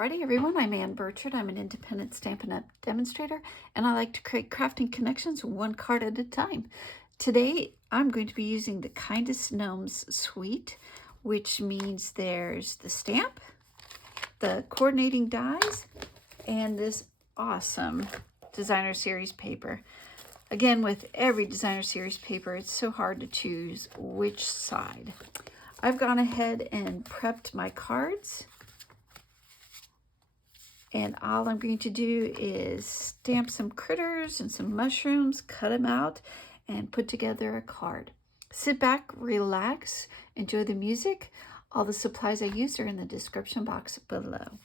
Friday, everyone. I'm Ann Birchard. I'm an independent Stampin' Up! Demonstrator, and I like to create crafting connections one card at a time. Today, I'm going to be using the Kindest Gnomes suite, which means there's the stamp, the coordinating dies, and this awesome designer series paper. Again, with every designer series paper, it's so hard to choose which side. I've gone ahead and prepped my cards. And all I'm going to do is stamp some critters and some mushrooms, cut them out, and put together a card. Sit back, relax, enjoy the music. All the supplies I used are in the description box below.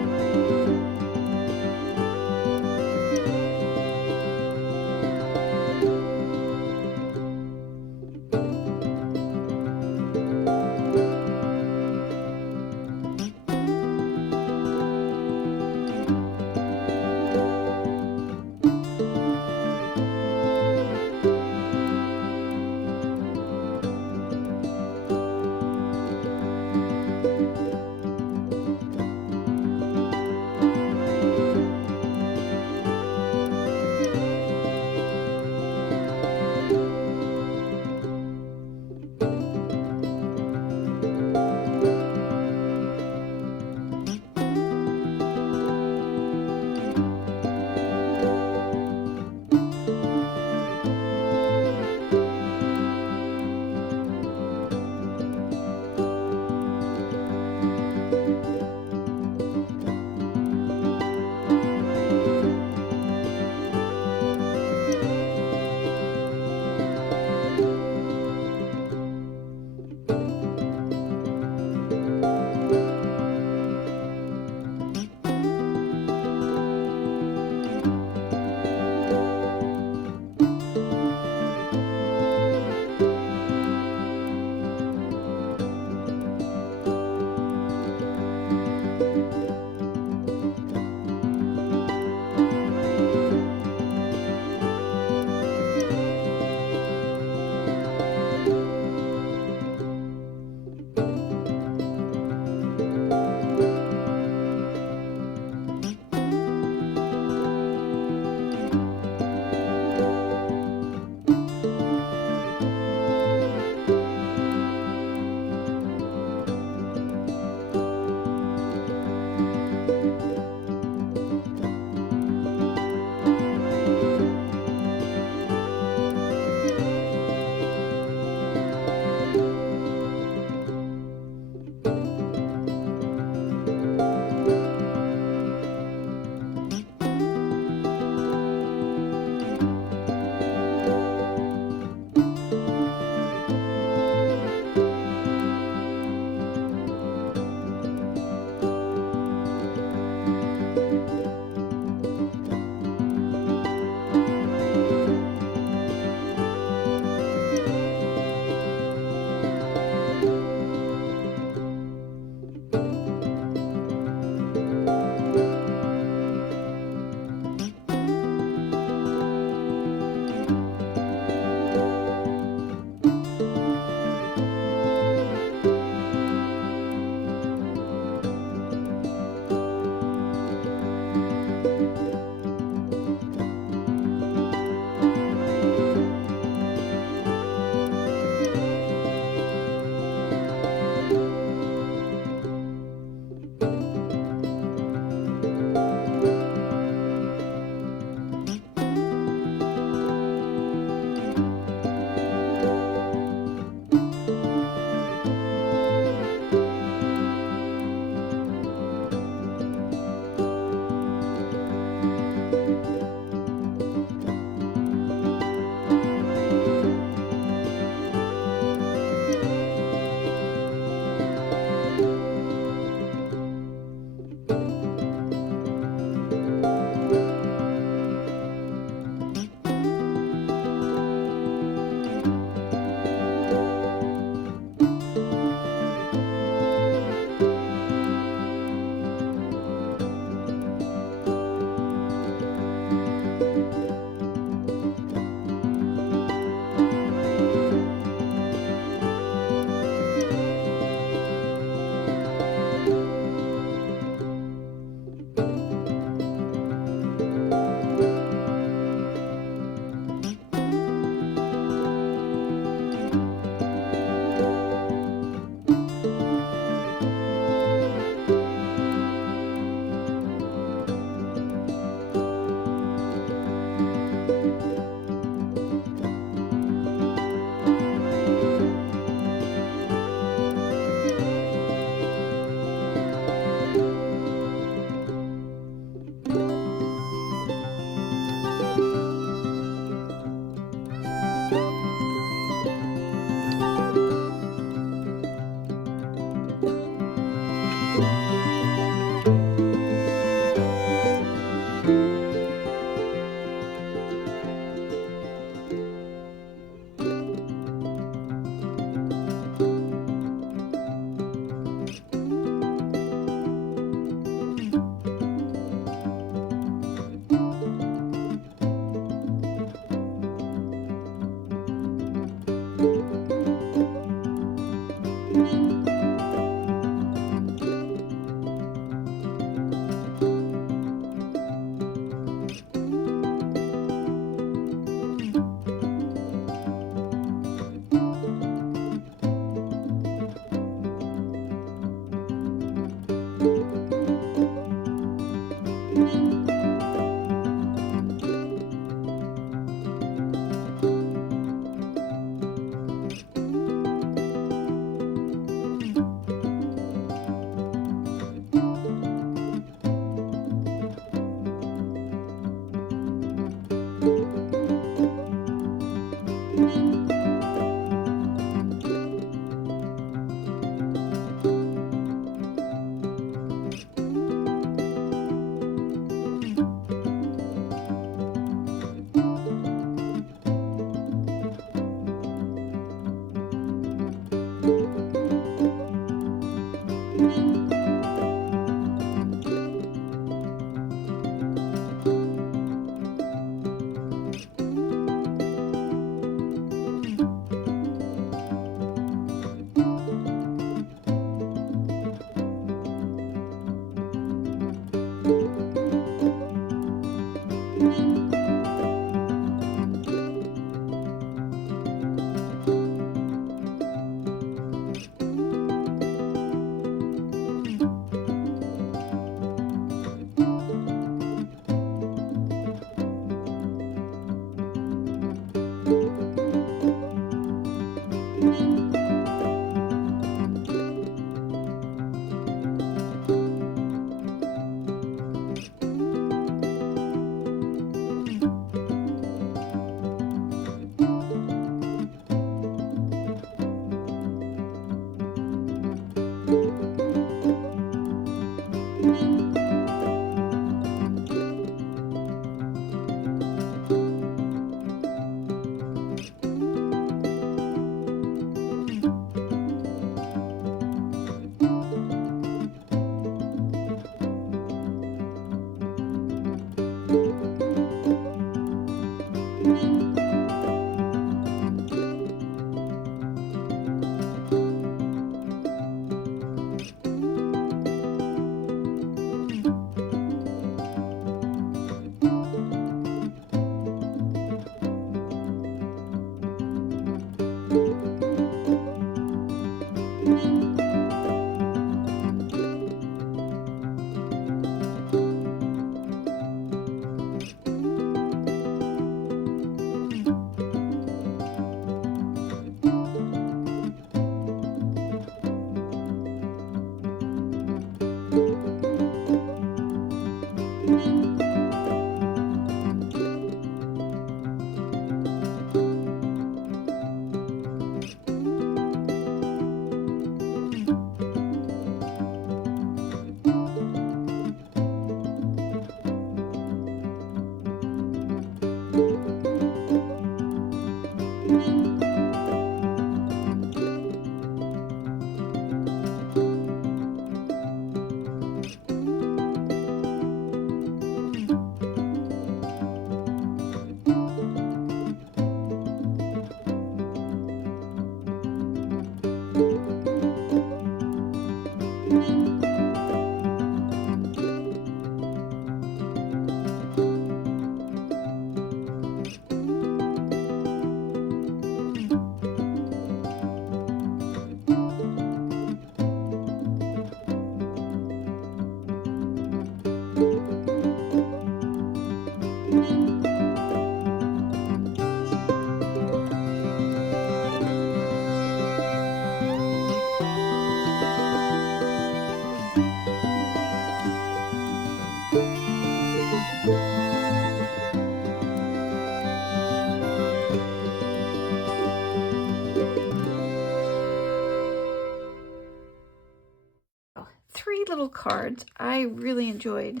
Three little cards. I really enjoyed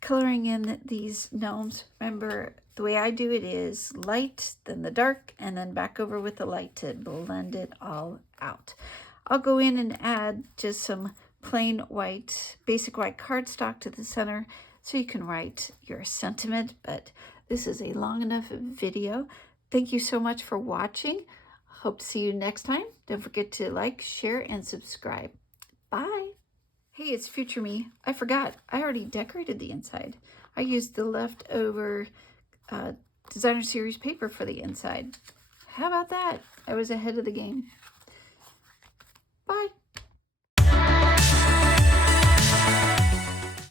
coloring in these gnomes. Remember, the way I do it is light, then the dark, and then back over with the light to blend it all out. I'll go in and add just some plain white, basic white cardstock to the center so you can write your sentiment, but this is a long enough video. Thank you so much for watching. Hope to see you next time. Don't forget to like, share, and subscribe. Bye. Hey, it's future me. I forgot. I already decorated the inside. I used the leftover designer series paper for the inside. How about that? I was ahead of the game. Bye.